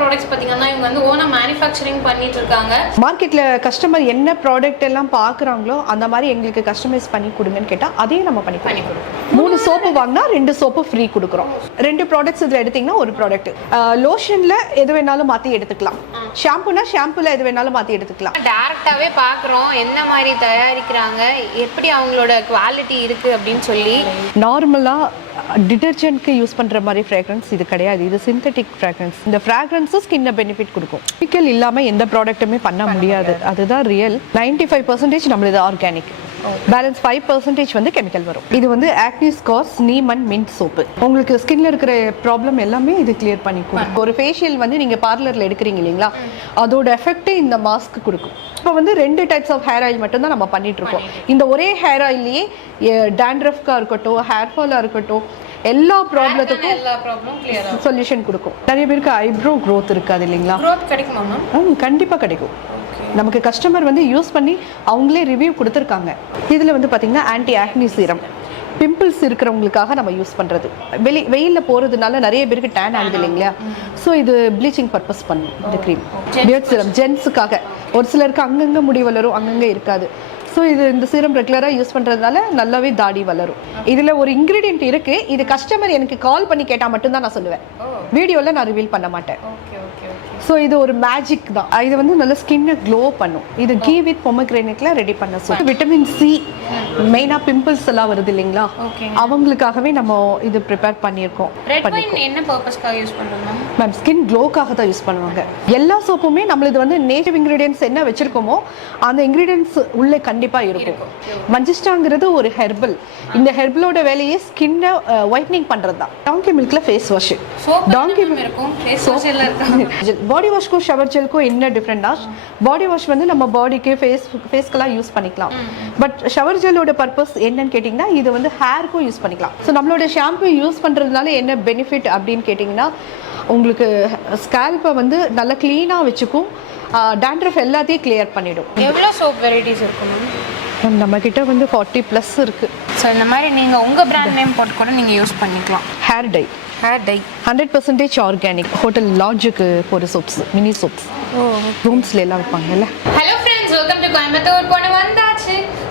Products பார்த்தீங்கன்னா இவங்க வந்து ஓனா மேனுஃபேக்சரிங் பண்ணிட்டு இருக்காங்க மார்க்கெட்டில் கஸ்டமர் என்ன ப்ராடக்ட் எல்லாம் பார்க்குறாங்களோ அந்த மாதிரி எங்களுக்கு கஸ்டமைஸ் பண்ணி கொடுங்கன்னு கேட்டால் அதையும் நம்ம பண்ணி பண்ணி கொடுப்போம் கொடுக்கும் மூணு சோப்பு வாங்கினா ரெண்டு சோப்பு ஃப்ரீ கொடுக்குறோம். ரெண்டு ப்ராடக்ட்ஸ் இதில் எடுத்தீங்கன்னா ஒரு ப்ராடக்ட் லோஷனில் எது வேணாலும் மாற்றி எடுத்துக்கலாம். ஷாம்புனா ஷாம்புல எது வேணாலும் மாற்றி எடுத்துக்கலாம். டேரக்டாவே பார்க்குறோம் என்ன மாதிரி தயாரிக்கிறாங்க? எப்படி அவங்களோட குவாலிட்டி இருக்கு அப்படின்னு சொல்லி. நார்மலாக டிடர்ஜென்ட்க்கு யூஸ் பண்ணுற மாதிரி ஃப்ராக்ரன்ஸ் இது கிடையாது. இது சிந்தட்டிக் ஃப்ராக்ரன்ஸ் இந்த ஃப்ராக்ரன்ஸும் ஸ்கின்னை பெனிஃபிட் கொடுக்கும். கெமிக்கல் இல்லாமல் எந்த ப்ராடக்ட்டுமே பண்ண முடியாது. அதுதான் ரியல் 95% ஃபைவ் பர்சன்டேஜ் நம்மளது ஆர்கானிக் பேலன்ஸ் ஃபைவ் பர்சன்டேஜ் வந்து கெமிக்கல் வரும். இது வந்து ஆக்னி ஸ்கார்ஸ் நீமன் மின்ட் சோப்பு உங்களுக்கு ஸ்கின்ல இருக்கிற ப்ராப்ளம் எல்லாமே இது கிளியர் பண்ணி கொடுக்கும். ஒரு ஃபேஷியல் வந்து நீங்கள் பார்லரில் எடுக்கிறீங்க இல்லைங்களா? அதோட எஃபெக்ட்டே இந்த மாஸ்க் கொடுக்கும். இப்போ வந்து ரெண்டு டைப்ஸ் ஆஃப் ஹேர் ஆயில் மட்டும் தான் நம்ம பண்ணிட்டு இருக்கோம். இந்த ஒரே ஹேர் ஆயிலேயே டேண்ட்ரஃப்காக இருக்கட்டும் ஹேர் ஃபாலாக இருக்கட்டும் எல்லா ப்ராப்ளத்துக்கும் சொல்யூஷன் கொடுக்கும். நிறைய பேருக்கு ஐப்ரோ growth இருக்காது இல்லைங்களா? க்ரோத் கிடைக்குமா கண்டிப்பாக கிடைக்கும். நமக்கு கஸ்டமர் வந்து யூஸ் பண்ணி அவங்களே ரிவ்யூ கொடுத்துருக்காங்க. இதில் வந்து பார்த்தீங்கன்னா ஆன்டி ஆக்னி சீரம் பிம்பிள்ஸ் இருக்கிறவங்களுக்காக நம்ம யூஸ் பண்ணுறது வெளி வெயிலில் போகிறதுனால நிறைய பேருக்கு டேன் ஆகுது இல்லைங்களா? ஸோ இது ப்ளீச்சிங் பர்பஸ் பண்ணும் இந்த க்ரீம் பியர்ட் சீரம் ஜென்ஸுக்காக ஒரு சிலருக்கு அங்கங்கே முடி வளரும் அங்கங்கே இருக்காது. ஸோ இது இந்த சீரம் ரெகுலராக யூஸ் பண்ணுறதுனால நல்லாவே தாடி வளரும். இதில் ஒரு இன்க்ரீடியன்ட் இருக்குது இது கஸ்டமர் எனக்கு கால் பண்ணி கேட்டால் மட்டும்தான் நான் சொல்லுவேன். வீடியோவில் நான் ரிவீல் பண்ண மாட்டேன். ஸோ இது ஒரு மேஜிக் தான். இது வந்து நல்ல ஸ்கின்னை க்ளோ பண்ணும். இது கீ வித் பொமக்ரேனேட்ல ரெடி பண்ண சொல்லி. விட்டமின் சி மெயினாக பிம்பிள்ஸ் எல்லாம் வருது இல்லைங்களா? அவங்களுக்காகவே நம்ம இது ப்ரிப்பேர் பண்ணியிருக்கோம். என்ன பர்பஸ்க்காக யூஸ் பண்றோம் மேம் ஸ்கின் க்ளோக்காக தான் யூஸ் பண்ணுவாங்க. எல்லா சோப்புமே நம்மளது வந்து நேட்டிவ் இன்க்ரீடியன்ஸ் என்ன வச்சிருக்கோமோ அந்த இன்க்ரீடியன்ஸ் உள்ளே கண்டிப்பாக இருக்கும். மஞ்சிஸ்டாங்கிறது ஒரு ஹெர்பல் இந்த ஹெர்பலோட வேலையே ஸ்கின்னை ஒயிட்னிங் பண்ணுறது தான் டாங்கி மில்க்ல ஃபேஸ் வாஷ் டாங்கி மேம் இருக்கும். பாடி வாஷ்க்கும் ஷவர் ஜெல்க்கும் என்ன டிஃப்ரெண்ட்னா பாடி வாஷ் வந்து நம்ம பாடிக்கு ஃபேஸ் ஃபேஸ்க்கெல்லாம் யூஸ் பண்ணிக்கலாம். பட் ஷவர் ஜெல்லோட பர்பஸ் என்னன்னு கேட்டிங்கன்னா இது வந்து ஹேருக்கும் யூஸ் பண்ணிக்கலாம். ஸோ நம்மளோட ஷாம்பு யூஸ் பண்ணுறதுனால என்ன பெனிஃபிட் அப்படின்னு கேட்டிங்கன்னா உங்களுக்கு ஸ்கேல்பை வந்து நல்லா க்ளீனாக வச்சுக்கும் டேண்ட்ரஃப் எல்லாத்தையும் கிளியர் பண்ணிடும். எவ்வளோ சோப் வெரைட்டிஸ் இருக்கும் மேம் நம்ம கிட்ட வந்து ஃபார்ட்டி ப்ளஸ் இருக்கு. ஸோ இந்த மாதிரி நீங்கள் உங்கள் பிராண்ட் நேம் போட்டு கூட நீங்கள் யூஸ் பண்ணிக்கலாம். Hair dye hair dye hundred percentage organic hotel லாட்ஜுக்கு போகிற சோப்ஸ் மினி சோப்ஸ் ரூம்ஸ்ல எல்லாம் வைப்பாங்கல்ல? Hello friends welcome to Coimbatore போன வந்தாச்சு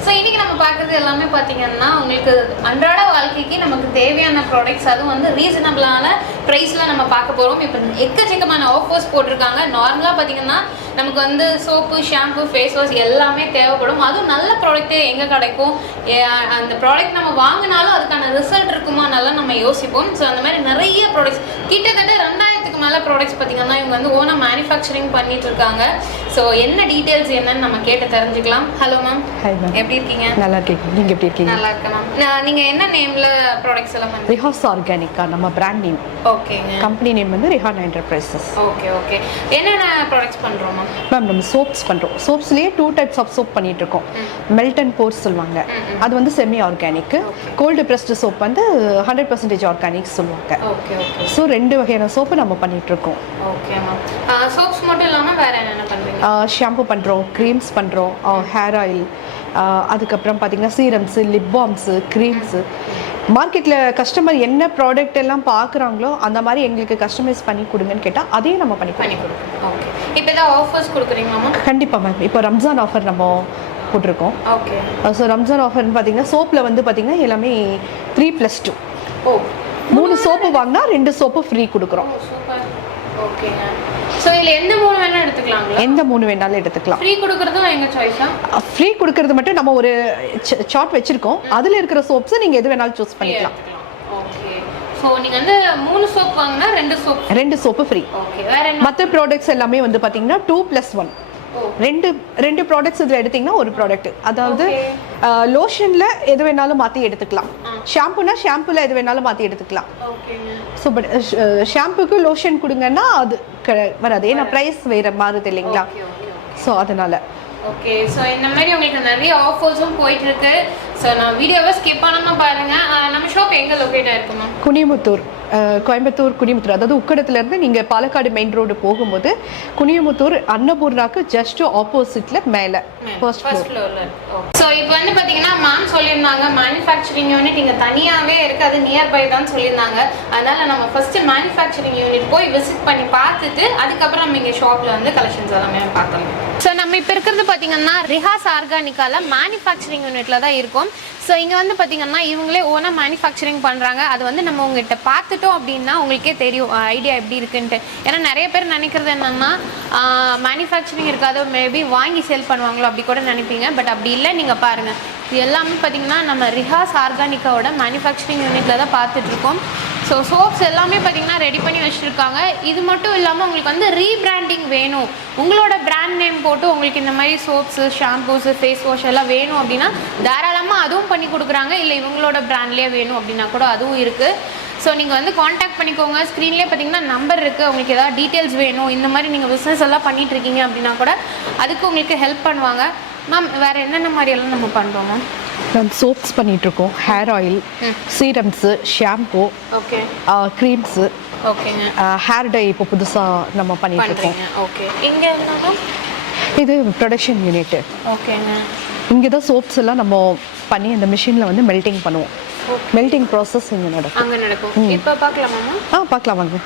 ஸோ இன்னைக்கு நம்ம பார்க்குறது எல்லாமே பார்த்தீங்கன்னா உங்களுக்கு அன்றாட வாழ்க்கைக்கு நமக்கு தேவையான ப்ராடக்ட்ஸ் அதுவும் வந்து ரீசனபிளான ப்ரைஸில் நம்ம பார்க்க போகிறோம் இப்போ எக்கச்சக்கமான ஆஃபர்ஸ் போட்டிருக்காங்க. நார்மலாக பார்த்தீங்கன்னா நமக்கு வந்து சோப்பு ஷாம்பு ஃபேஸ் வாஷ் எல்லாமே தேவைப்படும். அதுவும் நல்ல ப்ராடக்ட்டே எங்கே கிடைக்கும்? அந்த ப்ராடக்ட் நம்ம வாங்கினாலும் அதுக்கான ரிசல்ட் இருக்குமானாலும் நம்ம யோசிப்போம். ஸோ அந்த மாதிரி நிறைய ப்ராடக்ட்ஸ் கிட்டத்தட்ட ரெண்டாயிரத்துக்கு மேலே ப்ராடக்ட்ஸ் பார்த்தீங்கன்னா இவங்க வந்து ஓனாக மேனுஃபேக்சரிங் பண்ணிட்டு இருக்காங்க. ஸோ என்ன டீட்டெயில்ஸ் என்னன்னு நம்ம கேட்டு தெரிஞ்சுக்கலாம். ஹலோ மேம் எப்படி இருக்கீங்க? நல்லா இருக்கீங்க நீங்கள் எப்படி இருக்கீங்க? நல்லா இருக்கேன் மேம் நீங்கள் என்ன நேமில் ப்ராடக்ட்ஸ் எல்லாம் ரிஹாஸ் ஆர்கானிக்கா நம்ம பிராண்ட் நேம் ஓகேங்க. கம்பெனி நேம் வந்து ரிஹான் என்டர்பிரைசஸ் ஓகே ஓகே. என்னென்ன ப்ராடக்ட்ஸ் பண்ணுறோம் மேம் மேம் நம்ம சோப்ஸ் பண்ணுறோம் சோப்ஸ்லேயே டூ டைப்ஸ் ஆஃப் சோப் பண்ணிட்டு இருக்கோம் மெல்ட் அண்ட் போர்ஸ் சொல்லுவாங்க அது வந்து semi organic cold pressed soap வந்து ஹண்ட்ரட் பர்சன்டேஜ் ஆர்கானிக் சொல்லுவாங்க. Okay okay. ஸோ ரெண்டு வகையான சோப்பு நம்ம பண்ணிட்டு இருக்கோம் ஓகே மேம் சோப்ஸ் மட்டும் இல்லாமல் வேறு என்னென்ன பண்ணுறீங்க ஷாம்பு பண்ணுறோம் க்ரீம்ஸ் பண்ணுறோம் ஹேர் ஆயில் அதுக்கப்புறம் பார்த்தீங்கன்னா சீரம்ஸு லிப் பாம்ஸு க்ரீம்ஸு மார்க்கெட்டில் கஸ்டமர் என்ன ப்ராடக்ட் எல்லாம் பார்க்குறாங்களோ அந்த மாதிரி எங்களுக்கு கஸ்டமைஸ் பண்ணி கொடுங்கன்னு கேட்டால் அதையும் நம்ம பண்ணி பண்ணி கொடுப்போம் ஓகே இப்போ ஏதாவது ஆஃபர்ஸ் கொடுக்குறீங்களா கண்டிப்பாக மேம் இப்போ ரம்ஜான் ஆஃபர் நம்ம போட்டிருக்கோம். ஓகே ஸோ ரம்ஜான் ஆஃபர்னு பார்த்தீங்கன்னா சோப்பில் வந்து பார்த்தீங்கன்னா எல்லாமே த்ரீ ப்ளஸ் டூ ஓ. மூணு சோப்பு வாங்கினா ரெண்டு சோப்பு ஃப்ரீ கொடுக்குறோம். ஓகேங்க ஸோ இதில் எந்த மூணு வேணால் எடுத்துக்கலாங்களா? எந்த மூணு வேணாலும் எடுத்துக்கலாம். ஃப்ரீ கொடுக்குறதும் எங்கள் சாய்ஸா ஃப்ரீ கொடுக்கறது மட்டும் நம்ம ஒரு சார்ட் வச்சுருக்கோம். அதில் இருக்கிற சோப்ஸை நீங்கள் எது வேணாலும் சூஸ் பண்ணிக்கலாம். ஸோ நீங்கள் வந்து மூணு சோப் வாங்கினா ரெண்டு சோப் ரெண்டு சோப்பு ஃப்ரீ ஓகே வேற மற்ற ப்ராடக்ட்ஸ் எல்லாமே வந்து பார்த்தீங்கன்னா டூ ப்ளஸ் ஒன் ரெண்டு ரெண்டு ப்ராடக்ட்ஸ் இதில் எடுத்தீங்கன்னா ஒரு ப்ராடக்ட் அதாவது லோஷனில் எது வேணாலும் மாற்றி எடுத்துக்கலாம். ஷாம்புனா ஷாம்புல எது வேணாலும் மாற்றி எடுத்துக்கலாம். ஸோ பட் ஷாம்புக்கு லோஷன் கொடுங்கன்னா அது க- வராது. ஏன்னா ப்ரைஸ் வேறு மாறுது இல்லைங்களா? ஸோ அதனால. ஓகே. ஸோ இந்த மாதிரி உங்களுக்கு நிறைய ஆஃபர்ஸும் போயிட்டு இருக்கு ஸோ நான் வீடியோவை ஸ்கிப் பண்ணாம பாருங்க. ஆஹ் நம்ம ஷாப் எங்க லொக்கேட் ஆயிருக்கு மேம் குனிமுத்தூர். கோயம்புத்தூர் குனியமுத்தூர் அதாவது உக்கடத்துல இருந்து நீங்க பாலக்காடு மெயின் ரோடு போகும்போது குனியமுத்தூர் அன்னபூர்ணாக்கு ஜஸ்ட் ஆப்போசிட்ல மேல. ஃபர்ஸ்ட் ஃபர்ஸ்ட் ஃப்ளோர் ஃப்ளோர்ல ஸோ இப்போ வந்து பாத்தீங்கன்னா மேம் சொல்லியிருந்தாங்க மேனுஃபேக்சரிங் யூனிட் இங்க தனியாவே இருக்கு அது நியர்பை தான் சொல்லியிருந்தாங்க. அதனால நம்ம ஃபர்ஸ்ட் மேனுஃபேக்சரிங் யூனிட் போய் விசிட் பண்ணி பார்த்துட்டு அதுக்கப்புறம் நம்ம இங்க ஷாப்ல வந்து கலெக்ஷன்ஸ் எல்லாமே பார்த்தோம். ஸோ நம்ம இப்போ இருக்கிறது பார்த்தீங்கன்னா ரிஹாஸ் ஆர்கானிக்கால மேனுஃபேக்சரிங் யூனிட்ல தான் இருக்கும். ஸோ இங்கே வந்து பார்த்தீங்கன்னா இவங்களே ஓனாக மேனுஃபேக்சரிங் பண்ணுறாங்க அது வந்து நம்ம உங்ககிட்ட பார்த்துட்டோம் அப்படின்னா உங்களுக்கே தெரியும் ஐடியா எப்படி இருக்குன்ட்டு. ஏன்னா நிறைய பேர் நினைக்கிறது என்னென்னா மேனுஃபேக்சரிங் இருக்காது மேபி வாங்கி சேல் பண்ணுவாங்களோ அப்படி கூட நினைப்பீங்க. பட் அப்படி இல்லை நீங்கள் பாருங்கள் இது எல்லாமே பார்த்தீங்கன்னா நம்ம ரிஹாஸ் ஆர்கானிக்காவோட மேனுஃபேக்சரிங் யூனிட்டில் தான் பார்த்துட்ருக்கோம் ஸோ சோப்ஸ் எல்லாமே பார்த்தீங்கன்னா ரெடி பண்ணி வச்சுருக்காங்க. இது மட்டும் இல்லாமல் உங்களுக்கு வந்து ரீபிராண்டிங் வேணும். உங்களோட பிராண்ட் நேம் போட்டு உங்களுக்கு இந்த மாதிரி சோப்ஸு ஷாம்பூஸு ஃபேஸ் வாஷ் எல்லாம் வேணும் அப்படின்னா தாராளமாக அதுவும் பண்ணி கொடுக்குறாங்க. இல்லை இவங்களோட பிராண்ட்லேயே வேணும் அப்படின்னா கூட அதுவும் இருக்குது ஸோ நீங்கள் வந்து காண்டாக்ட் பண்ணிக்கோங்க. ஸ்க்ரீன்லேயே பார்த்தீங்கன்னா நம்பர் இருக்குது உங்களுக்கு ஏதாவது டீட்டெயில்ஸ் வேணும். இந்த மாதிரி நீங்கள் பிஸ்னஸ் எல்லாம் பண்ணிகிட்ருக்கீங்க அப்படின்னா கூட அதுக்கு உங்களுக்கு ஹெல்ப் பண்ணுவாங்க. மேம் வேறு என்னென்ன மாதிரியெல்லாம் நம்ம பண்ணுறோம் மேம் மேம் சோப்ஸ் பண்ணிட்டு இருக்கோம் hair oil serums shampoo okay creams ஓகேங்க ஹேர் டை இப்போ புதுசாக நம்ம பண்ணுறீங்க ஓகே இங்கே இது ப்ரொடக்ஷன் யூனிட்டு ஓகேங்க இங்கே தான் சோப்ஸ் எல்லாம் நம்ம பண்ணி அந்த மிஷினில் வந்து மெல்டிங் பண்ணுவோம். மெல்டிங் ப்ராசஸ் இங்கே நடக்கும். அங்கே நடக்கும். இப்போ பார்க்கலாமாம்மா ஆ பார்க்கலாம் வாங்க.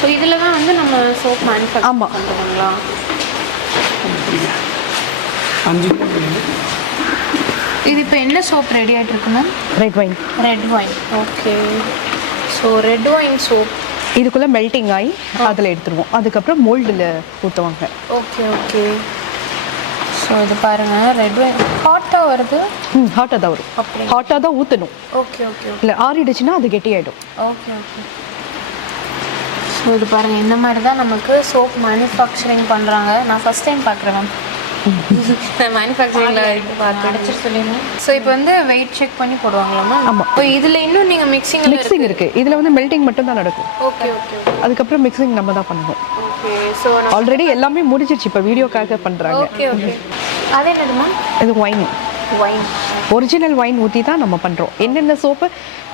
ஸோ இதில் தான் வந்து நம்ம சோப் மேனுஃபேக்சர் ஆமா. பண்ணுறோங்களா அஞ்சு. இது இப்போ என்ன சோப் ரெடி ஆகிட்டு இருக்கு ma'am red wine red wine okay so red wine soap இதுக்குள்ளே மெல்டிங் ஆகி அதில் எடுத்துருவோம். அதுக்கப்புறம் மோல்டில் ஊற்றுவாங்க ஓகே ஓகே ஸோ இது பாருங்கள் ரெட் ஒயின் ஹாட்டாக வருது? ம் ஹாட்டாக தான் வரும். அப்படி ஹாட்டாக தான் ஊற்றணும் ஓகே ஓகே இல்லை ஆறிடுச்சுன்னா அது கெட்டியாயிடும். ஓகே ஓகே ஸோ இது பாருங்கள் இந்த மாதிரி தான் நமக்கு சோப் மேனுஃபேக்சரிங் பண்ணுறாங்க நான் ஃபஸ்ட் டைம் பார்க்குறேன் மேம் மேனுஃபேக்சரிங்கில் பார்த்து சொல்லிடுங்க ஸோ இப்போ வந்து வெயிட் செக் பண்ணி போடுவாங்களா மேம் ஆமா. இப்போ இதில் இன்னும் நீங்கள் மிக்சிங்கில் மிக்சிங் இருக்குது இதில் வந்து மெல்டிங் மட்டும் தான் நடக்கும். ஓகே ஓகே அதுக்கப்புறம் மிக்சிங் நம்ம தான் பண்ணுவோம். ஆல்ரெடி எல்லாமே முடிஞ்சிருச்சு. இப்போ வீடியோக்காக பண்ணுறாங்க ஓகே ஓகே அது என்னது மேம் இது ஒயின் ஒயின் ஒரிஜினல் ஒயின் ஊற்றி தான் நம்ம பண்ணுறோம் என்னென்ன சோப்பு?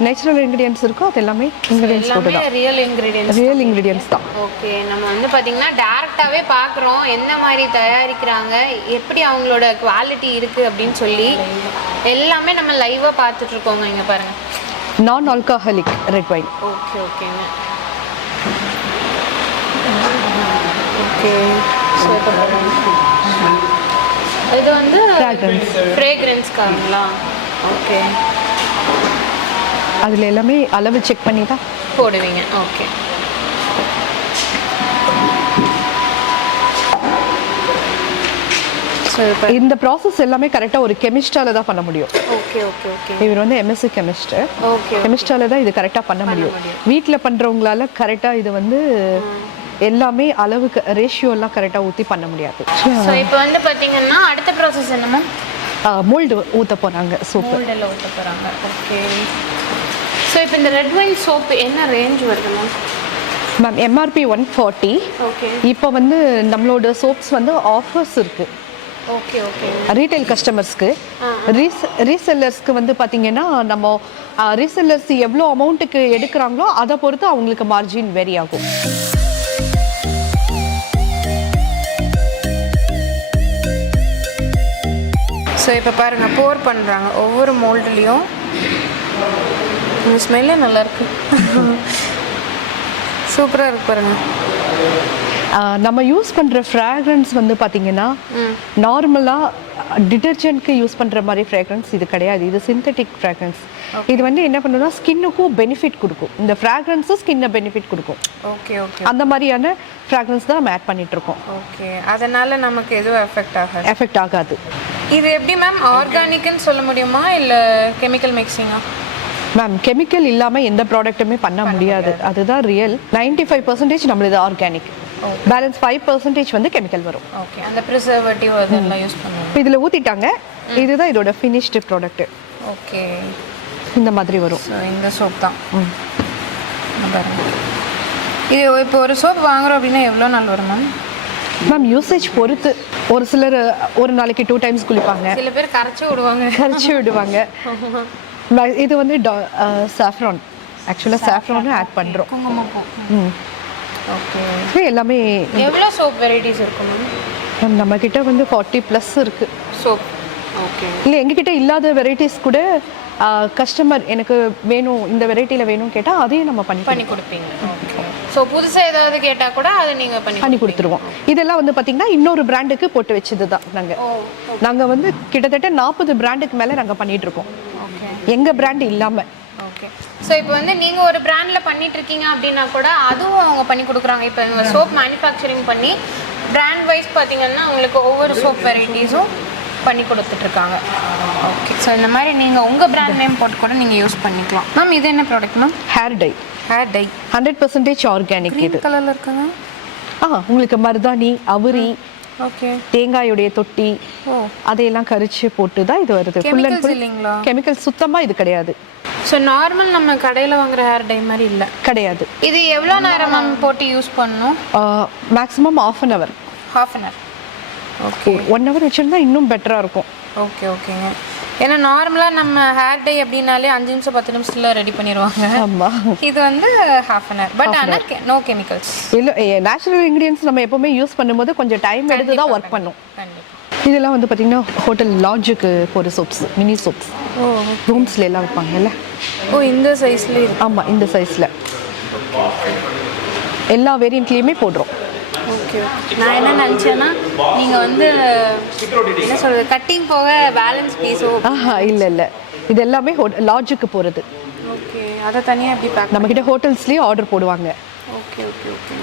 நேச்சுரல் இன்க்ரீடியன்ஸ் இருக்கோ அது எல்லாமே இன்க்ரீடியன்ஸ் போட்டு தான். ரியல் இன்க்ரீடியன்ஸ் ரியல் இன்க்ரீடியன்ஸ் தான். ஓகே நம்ம வந்து பார்த்தீங்கன்னா டேரெக்டாகவே பார்க்குறோம் என்ன மாதிரி தயாரிக்கிறாங்க? எப்படி அவங்களோட குவாலிட்டி இருக்குது அப்படின்னு சொல்லி எல்லாமே நம்ம லைவாக பார்த்துட்டு இருக்கோங்க இங்கே பாருங்கள் நான் ஆல்கஹாலிக் ரெட் வைன் ஓகே ஓகேங்க ஓகே ஸோ இப்போ இது வந்து. ஃப்ரேக்ரன்ஸ்க்காங்களா ஓகே அதில் எல்லாமே அளவு செக் பண்ணி தான் போடுவீங்க ஓகே இந்த ப்ராசஸ் எல்லாமே கரெக்டாக ஒரு கெமிஸ்டால தான் பண்ண முடியும். ஓகே ஓகே ஓகே இவர் வந்து எம்எஸ்சி கெமிஸ்ட் ஓகே கெமிஸ்டால தான் இது கரெக்டாக பண்ண முடியும். வீட்டில் பண்ணுறவங்களால கரெக்டாக இது வந்து எல்லாமே அளவுக்கு ரேஷியோ எல்லாம் கரெக்டாக ஊற்றி பண்ண முடியாது. ஸோ இப்போ வந்து பார்த்தீங்கன்னா அடுத்த ப்ராசஸ் என்ன மேம் மோல்டு ஊற்ற போகிறாங்க சோப்பு மோல்டில் ஊற்ற போகிறாங்க ஓகே ஸோ இப்போ இந்த ரெட் வைன் சோப் என்ன ரேஞ்ச் வருது ma'am ma'am MRP one forty okay இப்போ வந்து நம்மளோட சோப்ஸ் வந்து ஆஃபர்ஸ் இருக்குது ஓகே ஓகே ரீட்டைல் கஸ்டமர்ஸ்க்கு ரீஸ் ரீசெல்லர்ஸ்க்கு வந்து பார்த்தீங்கன்னா நம்ம ரீசெல்லர்ஸ் எவ்வளோ அமௌண்ட்டுக்கு எடுக்கிறாங்களோ அதை பொறுத்து அவங்களுக்கு மார்ஜின் வெரி ஆகும். இப்போ பாருங்க போர் பண்ணுறாங்க ஒவ்வொரு மோல்டுலேயும் இந்த ஸ்மெல்லே நல்லா இருக்கு. சூப்பராக இருக்கு பாருங்க. நம்ம யூஸ் பண்ணுற ஃப்ராக்ரன்ஸ் வந்து பார்த்தீங்கன்னா நார்மலாக டிட்டர்ஜென்ட்க்கு யூஸ் பண்ணுற மாதிரி ஃப்ராக்ரன்ஸ் இது கிடையாது. இது சிந்தட்டிக் ஃப்ராக்ரன்ஸ் இது வந்து என்ன பண்ணுன்னா ஸ்கின்னுக்கும் பெனிஃபிட் கொடுக்கும். இந்த ஃப்ராக்ரன்ஸும் ஸ்கின்னை பெனிஃபிட் கொடுக்கும். ஓகே ஓகே அந்த மாதிரியான ஃப்ராக்ரன்ஸ் தான் நம்ம ஆட் பண்ணிட்டு இருக்கோம் ஓகே அதனால நமக்கு எதுவும் எஃபெக்ட் ஆகாது? எஃபெக்ட் ஆகாது. இது எப்படி மேம் ஆர்கானிக்னு சொல்ல முடியுமா? இல்லை கெமிக்கல் மிக்சிங்கா மேம் கெமிக்கல் இல்லாமல் எந்த ப்ராடக்ட்டுமே பண்ண முடியாது. அதுதான் ரியல் நைன்டி ஃபைவ் பர்சன்டேஜ் நம்மளது ஆர்கானிக் பேலன்ஸ் ஃபைவ் பர்சன்டேஜ் வந்து கெமிக்கல் வரும். ஓகே அந்த ப்ரிசர்வேட்டிவ் அதெல்லாம் யூஸ் பண்ணுவோம். இதில் ஊற்றிட்டாங்க இதுதான் இதோட ஃபினிஷ்டு ப்ராடக்ட்டு ஓகே இந்த மாதிரி வரும். இந்த சோப் தான். இது இப்போ ஒரு சோப் வாங்குறோம் அப்படின்னா எவ்வளோ நாள் வரும் மேம் மேம் யூசேஜ் பொறுத்து ஒரு சிலர் ஒரு நாளைக்கு டூ டைம்ஸ் குளிப்பாங்க. சில பேர் கரைச்சி விடுவாங்க. கரைச்சி விடுவாங்க. இது வந்து சாஃப்ரான் ஆக்சுவலாக சாஃப்ரானும் ஆட் பண்ணுறோம் குங்குமப்பூ. ம். ஓகே எல்லாமே எவ்வளோ சோப் வெரைட்டிஸ் இருக்கும் மேம் நம்ம கிட்ட வந்து ஃபார்ட்டி ப்ளஸ் இருக்கு. சோப் ஓகே இல்லை எங்ககிட்ட இல்லாத வெரைட்டிஸ் கூட கஸ்டமர் எனக்கு வேணும் இந்த வெரைட்டியில் வேணும் கேட்டால் அதையும் நம்ம பண்ணி பண்ணி கொடுப்பீங்க. ஓகே ஸோ புதுசாக ஏதாவது கேட்டால் கூட அதை நீங்கள் பண்ணி பண்ணி கொடுத்துருவோம். இதெல்லாம் வந்து பார்த்தீங்கன்னா இன்னொரு பிராண்டுக்கு போட்டு வச்சது தான் நாங்கள் ஓ நாங்கள் வந்து கிட்டத்தட்ட நாற்பது பிராண்டுக்கு மேலே நாங்கள் ஓகே எங்கள் பிராண்ட் இல்லாமல் ஸோ இப்போ வந்து நீங்கள் ஒரு பிராண்டில் பண்ணிட்டு இருக்கீங்க அப்படின்னா கூட அதுவும் அவங்க பண்ணி கொடுக்குறாங்க. இப்போ இவங்க சோப் மேனுஃபேக்சரிங் பண்ணி பிராண்ட் வைஸ் பார்த்தீங்கன்னா உங்களுக்கு ஒவ்வொரு சோப் வெரைட்டிஸும் பண்ணி கொடுத்துட்ருக்காங்க. ஓகே ஸோ இந்த மாதிரி நீங்கள் உங்கள் பிராண்ட் நேம் போட்டு கூட நீங்கள் யூஸ் பண்ணிக்கலாம். மேம் இது என்ன product ma'am hair dye hair dye hundred percentage organic இது. கலரில் இருக்குங்க ஆ உங்களுக்கு மருதாணி அவுரி தேங்காயுடைய தொட்டி அதையெல்லாம் கரிச்சு போட்டு தான் இது வருது. கெமிக்கல் சுத்தமாக இது கிடையாது. ஸோ நார்மல் நம்ம கடையில் வாங்குற ஹேர் டை மாதிரி இல்லை. கிடையாது. இது எவ்வளோ நேரம் மேம் போட்டு யூஸ் பண்ணணும்? Maximum half an hour half an hour okay one hour வச்சுருந்தா இன்னும் பெட்டராக இருக்கும். ஓகே ஓகேங்க ஏன்னா நார்மலாக நம்ம ஹேர் டை அப்படின்னாலே அஞ்சு நிமிஷம் பத்து நிமிஷத்தில் ரெடி பண்ணிடுவாங்க ஆமாம் இது வந்து ஹாஃப் அன் ஹவர் பட் ஆனால் நோ கெமிக்கல்ஸ் இல்லை நேச்சுரல் இன்க்ரீடியன்ஸ் நம்ம எப்போவுமே யூஸ் பண்ணும்போது கொஞ்சம் டைம் எடுத்து தான் ஒர்க் பண்ணும். இதெல்லாம் வந்து பார்த்தீங்கன்னா ஹோட்டல் லாட்ஜுக்கு போகிற சோப்ஸ் மினி சோப்ஸ் ஓ ரூம்ஸ்ல எல்லாம் வைப்பாங்கல்ல ஓ இந்த சைஸ்லேயே ஆமாம் இந்த சைஸில் எல்லா வேரியண்ட்லேயுமே போடுறோம். ஓகே நான் என்ன நினச்சேன்னா நீங்கள் வந்து என்ன சொல்கிறது கட்டிங் போக பேலன்ஸ் பீஸோ ஆஹா இல்லை இல்லை. இது எல்லாமே லாட்ஜுக்கு போகிறது ஓகே அதை தனியாக எப்படி பேக் நம்மக்கிட்ட ஹோட்டல்ஸ்லேயே ஆர்டர் போடுவாங்க. ஓகே ஓகே ஓகே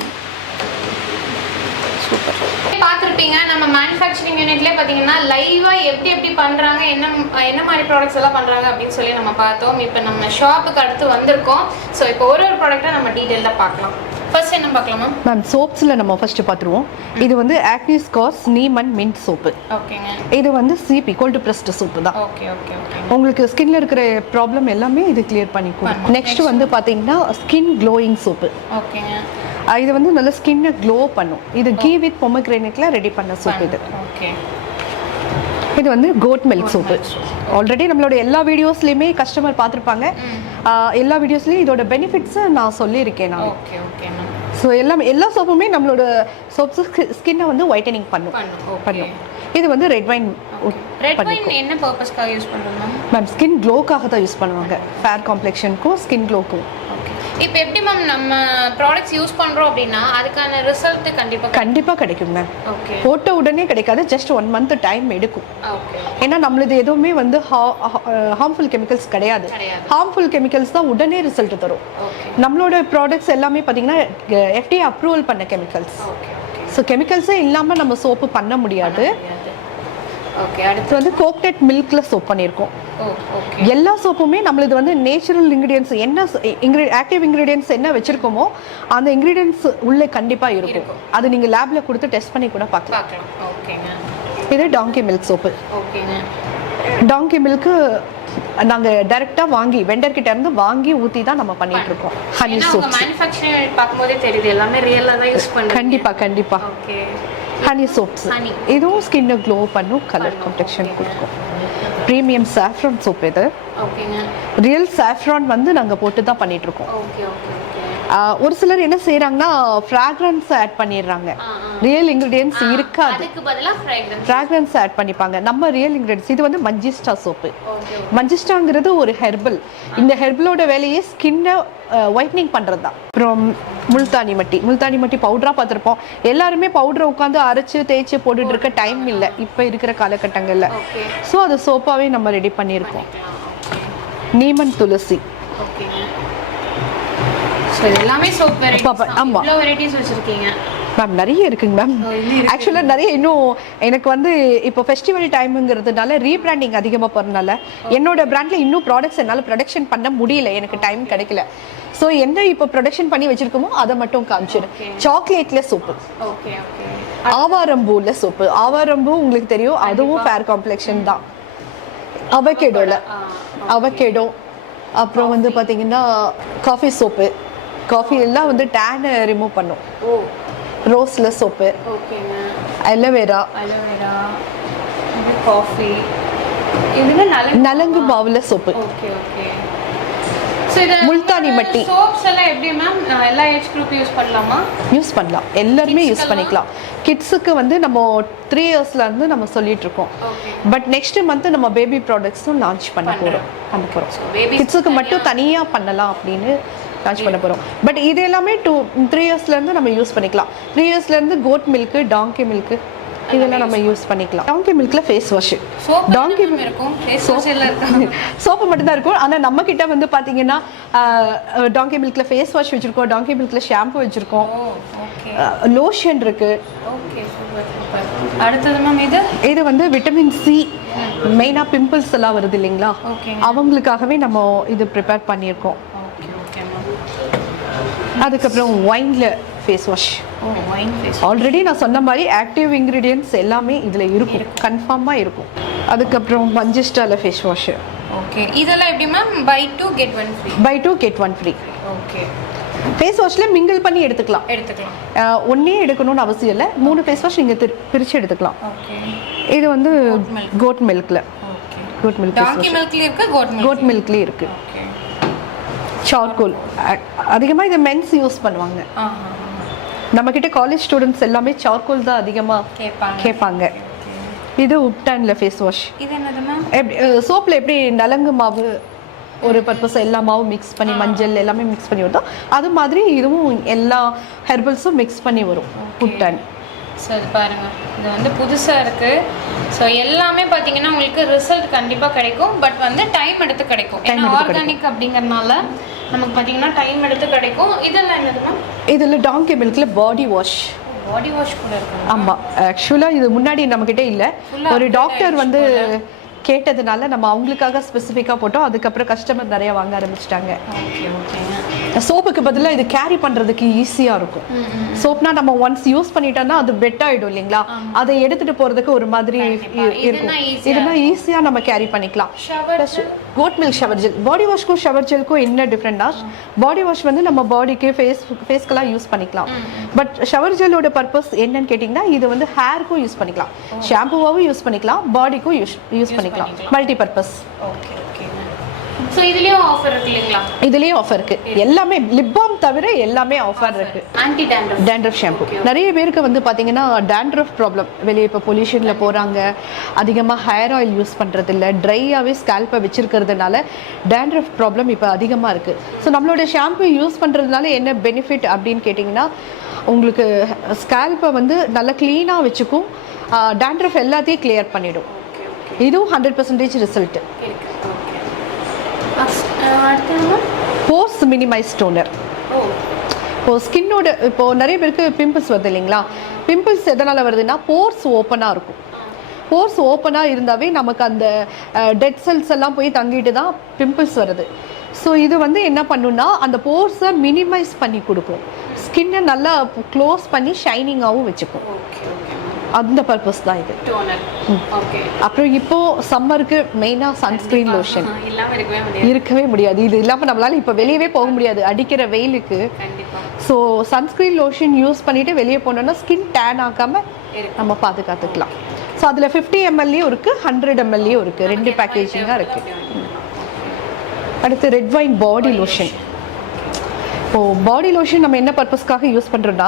பார்த்துருப்பீங்க நம்ம மேனுஃபேக்சரிங் யூனிட்லேயே பார்த்தீங்கன்னா லைவாக எப்படி எப்படி பண்ணுறாங்க என்ன என்ன மாதிரி ப்ராடக்ட்ஸ் எல்லாம் பண்ணுறாங்க அப்படின்னு சொல்லி நம்ம பார்த்தோம். இப்போ நம்ம ஷாப்புக்கு அடுத்து வந்திருக்கோம். ஸோ இப்போ ஒரு ஒரு ப்ராடக்ட்டை நம்ம டீட்டெயிலாக பார்க்கலாம். ஃபர்ஸ்ட் என்ன பார்க்கலாம்? மேம் சோப்ஸில் நம்ம ஃபஸ்ட்டு பார்த்துருவோம். இது வந்து ஆக்னிஸ் காஸ் நீமன் மின்ட் சோப்பு ஓகேங்க. இது வந்து சிபி கோல்டு ப்ரெஸ்ட் சோப்பு தான். ஓகே ஓகே உங்களுக்கு ஸ்கின்ல இருக்கிற ப்ராப்ளம் எல்லாமே இது கிளியர் பண்ணி கொடுக்கும். நெக்ஸ்ட் வந்து பார்த்தீங்கன்னா ஸ்கின் க்ளோயிங் சோப்பு ஓகேங்க. இது வந்து நல்ல ஸ்கின்னை க்ளோ பண்ணும். இது கீ வித் பொமக்ரேனட்ல ரெடி பண்ண சோப் இது. ஓகே. இது வந்து கோட் மில்க் சோப்பு ஆல்ரெடி நம்மளோட எல்லா வீடியோஸ்லையுமே கஸ்டமர் பார்த்துருப்பாங்க. எல்லா வீடியோஸ்லையும் இதோட பெனிஃபிட்ஸை நான் சொல்லியிருக்கேன் நான். ஓகே ஓகே ஸோ எல்லாம் எல்லா சோப்புமே நம்மளோட சோப்ஸ் ஸ்கின்னை வந்து ஒயிட்டனிங் பண்ணும். பண்ணும் இது வந்து ரெட் வைன் ரெட் வைன் என்ன பர்பஸ்க்காக யூஸ் பண்ணுறோம் மேம் ஸ்கின் க்ளோக்காக தான் யூஸ் பண்ணுவாங்க. ஃபேர் காம்ப்ளெக்ஷனுக்கும் ஸ்கின் க்ளோக்கும் இப்போ எப்படி மேம் நம்ம ப்ராடக்ட்ஸ் யூஸ் பண்ணுறோம் அப்படின்னா அதுக்கான ரிசல்ட் கண்டிப்பாக கண்டிப்பாக கிடைக்கும் மேம் ஓகே போட்ட உடனே கிடைக்காது ஜஸ்ட் ஒன் மந்த் டைம் எடுக்கும். ஏன்னா நம்மளது எதுவுமே வந்து ஹார்ம்ஃபுல் கெமிக்கல்ஸ் கிடையாது. ஹார்ம்ஃபுல் கெமிக்கல்ஸ் தான் உடனே ரிசல்ட் தரும். நம்மளோட ப்ராடக்ட்ஸ் எல்லாமே பார்த்தீங்கன்னா எஃப்டிஏ அப்ரூவல் பண்ண கெமிக்கல்ஸ் ஸோ கெமிக்கல்ஸே இல்லாமல் நம்ம சோப்பு பண்ண முடியாது. ஓகே அடுத்து வந்து கோக்னட் மில்க்ல சோப் பண்ணியிருக்கோம். ஓகே எல்லா சோப்புமே நம்மளது வந்து நேச்சுரல் இன்க்ரீடியன்ஸ் என்ன இன்க்ரி ஆக்டிவ் இன்க்ரீடியன்ஸ் என்ன வச்சிருக்கோமோ அந்த இன்க்ரீடியன்ஸ் உள்ளே கண்டிப்பாக இருக்கும். அது நீங்கள் லேபில் கொடுத்து டெஸ்ட் பண்ணி கூட பார்க்கலாம். ஓகேங்க இது டாங்கி மில்க் சோப்பு ஓகேங்க டாங்கி மில்க்கு நாங்கள் டைரெக்டாக வாங்கி வெண்டர் கிட்ட இருந்து வாங்கி ஊற்றி தான் நம்ம பண்ணிட்டு இருக்கோம். ஹனி சோப்ஸ் மேனுஃபேக்சரிங் பார்க்கும்போதே தெரியுது எல்லாமே ரியலாக தான் யூஸ் பண்ணுறேன் கண்டிப்பாக கண்டிப்பாக ஓகே ஹனி சோப்ஸ். இதுவும் ஸ்கின்னை க்ளோ பண்ணும் கலர் காம்ப்ளெக்ஷன் கொடுக்கும். ப்ரீமியம் சாஃப்ரான் சோப் இது ரியல் சாஃப்ரான் வந்து நாங்கள் போட்டு தான் பண்ணிட்டு இருக்கோம். ஓகே ஓகே ஒரு சிலர் என்ன செய்றாங்கன்னா ஃப்ராக்ரன்ஸ் ஆட் பண்ணிடுறாங்க. ரியல் இன்க்ரீடியன்ஸ் இருக்காது. ஃப்ராக்ரன்ஸ் ஆட் பண்ணிப்பாங்க. நம்ம ரியல் இன்க்ரீடியன்ஸ் இது வந்து மஞ்சிஸ்டா சோப்பு மஞ்சிஸ்டாங்கிறது ஒரு ஹெர்பல் இந்த ஹெர்பலோட வேலையே ஸ்கின்னை ஒயிட்னிங் பண்ணுறது தான் அப்புறம் முல்தானி மட்டி. முல்தானி மட்டி பவுடராக பார்த்துருப்போம். எல்லாருமே பவுடரை உட்காந்து அரைச்சு தேய்ச்சி போட்டுட்டு இருக்க டைம் இல்லை. இப்போ இருக்கிற காலகட்டங்களில். ஸோ அது சோப்பாவே நம்ம ரெடி பண்ணியிருக்கோம். நீமன் துளசி. ஸோ எல்லாமே சோப் வெரைட்டிஸ் ஆமா. இவ்வளோ வெரைட்டிஸ் வச்சிருக்கீங்க. மேம் நிறைய இருக்குங்க மேம். ஆக்சுவலாக நிறைய இன்னும் எனக்கு வந்து இப்போ ஃபெஸ்டிவல் டைமுங்கிறதுனால ரீபிராண்டிங் அதிகமாக போகிறதுனால என்னோட பிராண்டில் இன்னும் ப்ராடக்ட்ஸ் என்னால் ப்ரொடக்ஷன் பண்ண முடியல. எனக்கு டைம் கிடைக்கல. ஸோ என்ன இப்போ ப்ரொடக்ஷன் பண்ணி வச்சிருக்கோமோ அதை மட்டும் காமிச்சிடும் சாக்லேட்ல சோப்பு ஆவாரம்பூல சோப்பு ஆவாரம்பூ உங்களுக்கு தெரியும். அதுவும் ஃபேர் காம்ப்ளெக்ஷன் தான். அவகேடோல அவகேடோ அப்புறம் வந்து பார்த்தீங்கன்னா காஃபி சோப்பு காஃபி எல்லாம் வந்து டேனை ரிமூவ் பண்ணும். ரோஸ்ல சோப்பு அலோவேரா காஃபி நலங்கு மாவுல சோப்பு ஓகே ஓகே ஸோ இது முல்தானி மட்டி. சோப்ஸ் எல்லாம் எப்படி மேம் எல்லா ஏஜ் குரூப் யூஸ் பண்ணலாமா? யூஸ் பண்ணலாம். எல்லாருமே யூஸ்? பண்ணிக்கலாம். கிட்ஸுக்கு வந்து நம்ம த்ரீ இயர்ஸ்ல இருந்து நம்ம சொல்லிட்டு இருக்கோம். பட் நெக்ஸ்ட் மந்த் நம்ம பேபி ப்ராடக்ட்ஸும் லான்ச் பண்ண. போறோம். பண்ண போறோம். கிட்ஸுக்கு க்கு மட்டும் தனியா பண்ணலாம் அப்படின்னு லான்ச் பண்ண போறோம். பட் இது எல்லாமே டூ த்ரீ இயர்ஸ்ல இருந்து நம்ம யூஸ் பண்ணிக்கலாம். த்ரீ இயர்ஸ்ல இருந்து கோட் மில்க் டாங்கி மில்க் இதெல்லாம் நம்ம யூஸ் பண்ணிக்கலாம். டாங்கி மில்க்ல ஃபேஸ் வாஷ் டாங்கி சோப்பு மட்டும்தான் இருக்கும். ஆனால் நம்ம கிட்ட வந்து பார்த்தீங்கன்னா டாங்கி மில்க்ல ஃபேஸ் வாஷ் வச்சிருக்கோம். டாங்கி மில்க்ல ஷாம்பு வச்சிருக்கோம். லோஷன் இருக்கு. இது? இது வந்து விட்டமின் சி மெயினாக பிம்பிள்ஸ் எல்லாம் வருது இல்லைங்களா? அவங்களுக்காகவே நம்ம இது ப்ரிப்பேர் பண்ணியிருக்கோம். அதுக்கப்புறம் ஒயினில் ஃபேஸ் வாஷ் ஆல்ரெடி நான் சொன்ன மாதிரி ஆக்டிவ் இன்க்ரீடியன்ட்ஸ் எல்லாமே இதில் இருக்கும். கன்ஃபார்மாக இருக்கும். அதுக்கப்புறம் மஞ்சஸ்டால ஃபேஸ் வாஷ் ஓகே இதெல்லாம் எப்படி ma'am buy two get one free buy two get one free okay face வாஷில் mingle பண்ணி எடுத்துக்கலாம். எடுத்துக்கலாம். ஒண்ணே எடுக்கணும்னு அவசியம் இல்லை. மூணு ஃபேஸ் வாஷ் நீங்கள் பிரித்து எடுத்துக்கலாம். இது வந்து. கோட் மில்கில் ஓகே கோட் மில்க் டாங்கி மில்க்ல இருக்கு கோட் மில்க் கோட் மில்க்லேயே இருக்குது சார்கோல் அதிகமாக இதை மென்ஸ் யூஸ் பண்ணுவாங்க. நம்மக்கிட்ட காலேஜ் ஸ்டூடெண்ட்ஸ் எல்லாமே சார்கோல் தான் அதிகமாக கேட்பாங்க. இது உப்டானில் ஃபேஸ் வாஷ் எப்படி சோப்பில் எப்படி நலங்கு மாவு ஒரு பர்பஸ் எல்லா மாவும் மிக்ஸ் பண்ணி மஞ்சள் எல்லாமே மிக்ஸ் பண்ணி வருதோ அது மாதிரி இதுவும் எல்லா ஹெர்பல்ஸும் மிக்ஸ் பண்ணி வரும். உப்டான் ஸோ இது பாருங்க. இது வந்து புதுசாக இருக்கு. ஸோ எல்லாமே பார்த்தீங்கன்னா உங்களுக்கு ரிசல்ட் கண்டிப்பாக கிடைக்கும். பட் வந்து டைம் எடுத்து கிடைக்கும். ஏன்னா ஆர்கானிக் அப்படிங்கறனால நமக்கு பார்த்தீங்கன்னா டைம் எடுத்து கிடைக்கும். இதெல்லாம் என்னது மேம் இதில் டாங்கி மில்கில் பாடி வாஷ் பாடி வாஷ் கூட இருக்கு ஆமாம் ஆக்சுவலாக இது முன்னாடி நம்மக்கிட்ட இல்லை. ஒரு டாக்டர் வந்து கேட்டதுனால நம்ம அவங்களுக்காக ஸ்பெசிஃபிக்காக போட்டோம். அதுக்கப்புறம் கஸ்டமர் நிறைய வாங்க ஆரம்பிச்சிட்டாங்க. ஓகே ஓகேங்க சோப்புக்கு பதிலாக இது கேரி பண்ணுறதுக்கு ஈஸியாக இருக்கும். சோப்னா நம்ம ஒன்ஸ் யூஸ் பண்ணிட்டோம்னா அது பெட் ஆயிடும் இல்லைங்களா? அதை எடுத்துட்டு போறதுக்கு ஒரு மாதிரி இருக்கும். இதுனா ஈஸியாக நம்ம கேரி பண்ணிக்கலாம். Shower goat milk shower gel body வாஷ்க்கும் shower ஜெல்க்கும் என்ன டிஃப்ரெண்ட்னா பாடி வாஷ் வந்து நம்ம பாடிக்கு ஃபேஸ் ஃபேஸ்க்கெல்லாம் யூஸ் பண்ணிக்கலாம். பட் ஷவர் ஜெல்லோட பர்பஸ் என்னன்னு கேட்டிங்கன்னா இது வந்து ஹேருக்கும் யூஸ் பண்ணிக்கலாம். ஷாம்புவாகவும் யூஸ் பண்ணிக்கலாம். பாடிக்கும் யூஸ் யூஸ் பண்ணிக்கலாம். மல்டி பர்பஸ் ஓகே ஸோ இதுலேயும் ஆஃபர் இருக்கு இல்லைங்களா? இதுலேயும் ஆஃபர் இருக்கு. எல்லாமே லிப் பாம் தவிர எல்லாமே ஆஃபர் இருக்கு. ஆன்டி டேண்ட்ரஃப் டேண்ட்ரஃப் ஷாம்பு நிறைய பேருக்கு வந்து பார்த்தீங்கன்னா டேண்ட்ரஃப் ப்ராப்ளம் வெளியே இப்போ பொல்யூஷனில் போகிறாங்க அதிகமாக ஹேர் ஆயில் யூஸ் பண்ணுறது இல்லை ட்ரையாகவே ஸ்கேல்ப்பை வச்சிருக்கிறதுனால டேண்ட்ரஃப் ப்ராப்ளம் இப்போ அதிகமாக இருக்குது ஸோ நம்மளோட ஷாம்பு யூஸ் பண்ணுறதுனால என்ன பெனிஃபிட் அப்படின்னு கேட்டிங்கன்னா உங்களுக்கு ஸ்கேல்ப்பை வந்து நல்லா க்ளீனாக வச்சுக்கும். டேண்ட்ரஃப் எல்லாத்தையும் கிளியர் பண்ணிடும். இதுவும் ஹண்ட்ரட் பர்சன்டேஜ் ரிசல்ட்டு இருக்கு ஓகே அடுத்தது மேம் போர்ஸ் மினிமைஸ் டோனர் இப்போ ஸ்கின்னோட இப்போ நிறைய பேருக்கு பிம்பிள்ஸ் வருது இல்லைங்களா? பிம்பிள்ஸ் எதனால் வருதுன்னா போர்ஸ் ஓப்பனாக இருக்கும். போர்ஸ் ஓப்பனாக இருந்தாவே நமக்கு அந்த டெட் செல்ஸ் எல்லாம் போய் தங்கிட்டு தான் பிம்பிள்ஸ் வருது. ஸோ இது வந்து என்ன பண்ணுன்னா அந்த போர்ஸை மினிமைஸ் பண்ணி கொடுக்கும். ஸ்கின்னை நல்லா க்ளோஸ் பண்ணி ஷைனிங்காகவும் வச்சுக்கும். ஓகே அந்த பர்பஸ் தான் இது. அப்புறம் இப்போ சம்மருக்கு மெயினாக சன்ஸ்க்ரீன் லோஷன் இருக்கவே முடியாது. இது இல்லாமல் நம்மளால இப்போ வெளியவே போக முடியாது. அடிக்கிற வெயிலுக்கு. ஸோ சன்ஸ்க்ரீன் லோஷன் யூஸ் பண்ணிட்டு வெளியே போனோம்னா ஸ்கின் டேன் ஆகாம. நம்ம பாதுகாத்துக்கலாம். ஸோ அதில் ஃபிஃப்டி எம்எல்லையும் இருக்குது ஹண்ட்ரட் எம்எல்லையும் இருக்குது ரெண்டு பேக்கேஜிங்காக இருக்குது அடுத்து ரெட் வைன் பாடி லோஷன் இப்போ பாடி லோஷன் நம்ம என்ன பர்பஸ்க்காக யூஸ் பண்ணுறோன்னா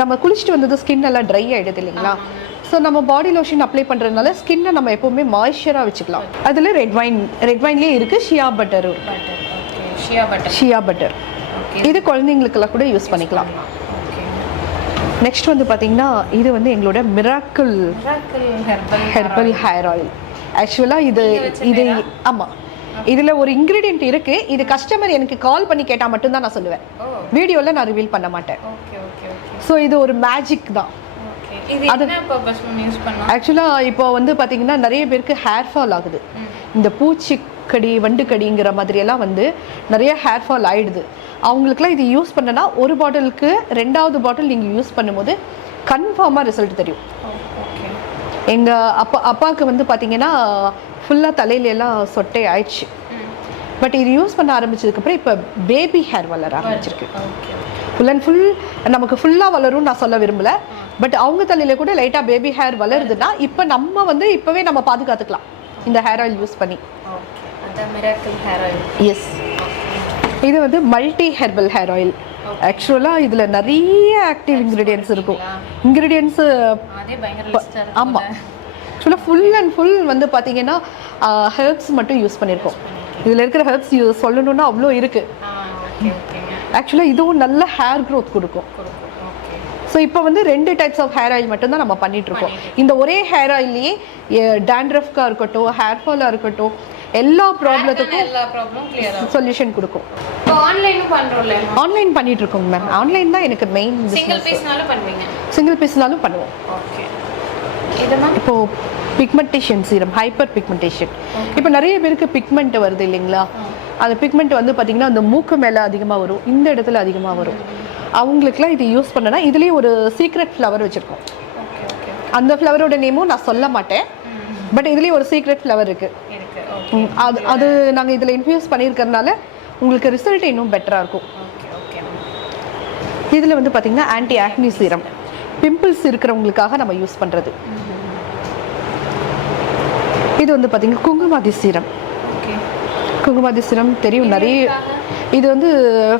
நம்ம குளிச்சுட்டு வந்தது ஸ்கின் எல்லாம் ட்ரை ஆகிடுது இல்லைங்களா? ஸோ நம்ம பாடி லோஷன் அப்ளை பண்ணுறதுனால ஸ்கின்னை நம்ம எப்போவுமே மாய்ஸ்சராக வச்சுக்கலாம். அதில் ரெட் வைன் ரெட் வைன்லேயே இருக்குது shea butter shea butter shea butter இது குழந்தைங்களுக்கெல்லாம் கூட யூஸ் பண்ணிக்கலாம். நெக்ஸ்ட் வந்து பார்த்தீங்கன்னா இது வந்து எங்களோட மிராக்கிள் ஹெர்பல் ஹேர் ஆயில் ஆக்சுவலாக இது இது ஆமாம் இதில் ஒரு இன்க்ரீடியன்ட் இருக்கு. இது கஸ்டமர் எனக்கு கால் பண்ணி கேட்டால் மட்டும்தான் நான் சொல்லுவேன். வீடியோவில் நான் ரிவீல் பண்ண மாட்டேன். ஸோ இது ஒரு மேஜிக் தான். பண்ணா ஆக்சுவலாக இப்போ வந்து பார்த்தீங்கன்னா நிறைய பேருக்கு ஹேர் ஃபால் ஆகுது. இந்த பூச்சிக்கடி வண்டுக்கடிங்கிற மாதிரியெல்லாம் வந்து நிறைய ஹேர் ஃபால் ஆயிடுது. அவங்களுக்குலாம் இது யூஸ் பண்ணனா ஒரு பாட்டிலுக்கு ரெண்டாவது பாட்டில் நீங்கள் யூஸ் பண்ணும்போது கன்ஃபார்மாக ரிசல்ட் தெரியும். ஓகே எங்கள் அப்பா அப்பாவுக்கு வந்து பார்த்தீங்கன்னா ஃபுல்லாக தலையில எல்லாம் சொட்டை ஆயிடுச்சு. பட் இது யூஸ் பண்ண ஆரம்பிச்சதுக்கப்புறம் இப்போ பேபி ஹேர் வளர ஆரம்பிச்சிருக்கு. ஃபுல் அண்ட் ஃபுல் நமக்கு ஃபுல்லாக வளரும்னு நான் சொல்ல விரும்பல. பட் அவங்க தலையில கூட லைட்டாக பேபி ஹேர் வளருதுன்னா இப்போ நம்ம வந்து இப்போவே நம்ம பாதுகாத்துக்கலாம். இந்த ஹேர் ஆயில் யூஸ் பண்ணி. எஸ் இது வந்து மல்டி ஹெர்பல் ஹேர் ஆயில் ஆக்சுவலாக இதில் நிறைய ஆக்டிவ் இன்க்ரீடியன்ஸ் இருக்கும். இன்க்ரீடியன்ஸு ஆமாம் ஆக்சுவலாக ஃபுல் அண்ட் ஃபுல் வந்து பார்த்தீங்கன்னா ஹெர்ப்ஸ் மட்டும் யூஸ் பண்ணியிருக்கோம் இதில் இருக்கிற ஹெர்ப்ஸ் யூஸ் சொல்லணும்னா அவ்வளோ இருக்குது ஆக்சுவலாக இதுவும் நல்ல ஹேர் க்ரோத் கொடுக்கும். ஸோ இப்போ வந்து ரெண்டு டைப்ஸ் ஆஃப் ஹேர் ஆயில் மட்டும்தான் நம்ம பண்ணிட்டு இருக்கோம். இந்த ஒரே ஹேர் ஆயிலேயே டேண்ட்ரஃப்காக இருக்கட்டும் ஹேர் ஃபாலாக இருக்கட்டும் எல்லா ப்ராப்ளத்துக்கும் எல்லா ப்ராப்ளமும் சொல்யூஷன் கொடுக்கும். பண்றோம்ல ஆன்லைன் பண்ணிட்டு இருக்கோங்க மேம் ஆன்லைன் தான் எனக்கு மெயின் சிங்கிள் பீஸ்னாலும் பண்ணுவீங்க? சிங்கிள் பீஸ்னாலும் பண்ணுவோம். ஓகே இப்போ பிக்மெண்டேஷன் சீரம் ஹைப்பர் பிக்மெண்டேஷன் இப்போ நிறைய பேருக்கு பிக்மெண்ட் வருது இல்லைங்களா? அந்த பிக்மெண்ட் வந்து பார்த்தீங்கன்னா அந்த மூக்கு மேலே அதிகமாக வரும். இந்த இடத்துல அதிகமாக வரும். அவங்களுக்குலாம் இது யூஸ் பண்ணனா இதுலேயே ஒரு சீக்ரெட் ஃப்ளவர் வச்சுருக்கோம். அந்த ஃப்ளவரோட நேமும் நான் சொல்ல மாட்டேன். பட் இதுலேயே ஒரு சீக்ரெட் ஃப்ளவர் இருக்குது அது அது நாங்கள் இதில் இன்ஃபியூஸ் பண்ணியிருக்கறனால உங்களுக்கு ரிசல்ட் இன்னும் பெட்டராக இருக்கும். ஓகே ஓகே இதில் வந்து பார்த்தீங்கன்னா ஆன்டி ஆக்னி சீரம் பிம்பிள்ஸ் இருக்கிறவங்களுக்காக நம்ம யூஸ் பண்ணுறது இது வந்து பார்த்தீங்கன்னா kumkumadi serum. Okay kumkumadi serum தெரியும் நிறைய இது வந்து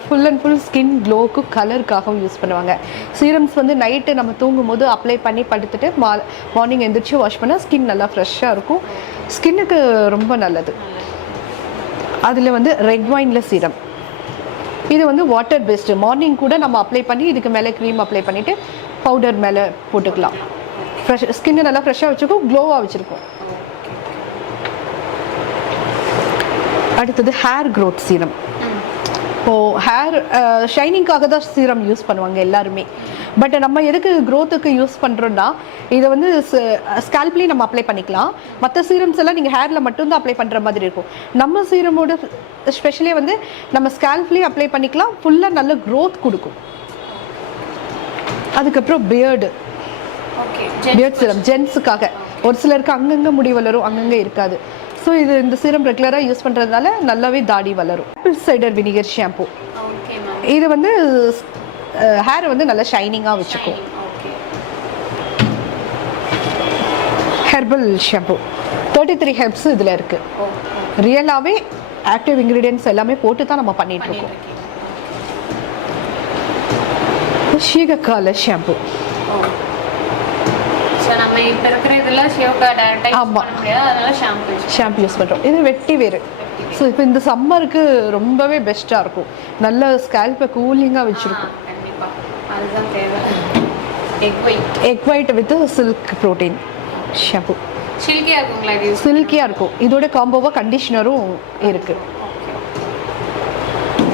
ஃபுல் அண்ட் ஃபுல் ஸ்கின் க்ளோக்கு கலருக்காகவும் யூஸ் பண்ணுவாங்க. சீரம்ஸ் வந்து நைட்டு நம்ம தூங்கும் போது அப்ளை பண்ணி படுத்துட்டு மா மார்னிங் எந்திரிச்சு வாஷ் பண்ணால் ஸ்கின் நல்லா ஃப்ரெஷ்ஷாக இருக்கும். ஸ்கின்னுக்கு ரொம்ப நல்லது. அதில் வந்து ரெட் வைனில் சீரம் இது வந்து வாட்டர் பேஸ்டு மார்னிங் கூட நம்ம அப்ளை பண்ணி இதுக்கு மேலே க்ரீம் அப்ளை பண்ணிவிட்டு பவுடர் மேலே போட்டுக்கலாம். ஃப்ரெஷ் ஸ்கின்னு நல்லா ஃப்ரெஷ்ஷாக வச்சுருக்கோம் க்ளோவாக வச்சுருக்கோம். அடுத்தது ஹேர் க்ரோத் சீரம் இப்போது ஹேர் ஷைனிங்காக தான் சீரம் யூஸ் பண்ணுவாங்க எல்லாருமே. பட் நம்ம எதுக்கு க்ரோத்துக்கு யூஸ் பண்ணுறோன்னா இதை வந்து ஸ்கேல்ப்லேயும் நம்ம அப்ளை பண்ணிக்கலாம். மற்ற சீரம்ஸ் எல்லாம் நீங்கள் ஹேரில் மட்டும்தான் அப்ளை பண்ணுற மாதிரி இருக்கும். நம்ம சீரமோட ஸ்பெஷலி வந்து நம்ம ஸ்கேல்ப்லேயும் அப்ளை பண்ணிக்கலாம். ஃபுல்லாக நல்ல க்ரோத் கொடுக்கும். அதுக்கப்புறம் பியர்டு பியர்ட் சீரம் ஜென்ஸுக்காக ஒரு சிலருக்கு அங்கங்கே முடி வளரும் அங்கங்கே இருக்காது. ஸோ இது இந்த சீரம் ரெகுலராக யூஸ் பண்ணுறதுனால நல்லாவே தாடி வளரும். ஆப்பிள் சைடர் வினிகர் ஷாம்பு இது வந்து ஹேரை வந்து நல்லா ஷைனிங்காக வச்சுக்கும். Herbal shampoo thirty three herbs இதில் இருக்குது ரியலாகவே ஆக்டிவ் இன்க்ரீடியன்ஸ் எல்லாமே போட்டு தான் நம்ம பண்ணிட்டு அதனால ஷாம்பு ஷாம்பு யூஸ் பண்ணுறோம் இது வெட்டி வேறு ஸோ இப்போ இந்த சம்மருக்கு ரொம்பவே பெஸ்ட்டாக இருக்கும். நல்ல ஸ்கேல்பை கூலிங்காக வச்சுருக்கும். Egg white with silk protein shampoo சில்கியா இருக்குங்களா இது? சில்கியாக இருக்கும். இதோட காம்போவாக கண்டிஷனரும் இருக்குது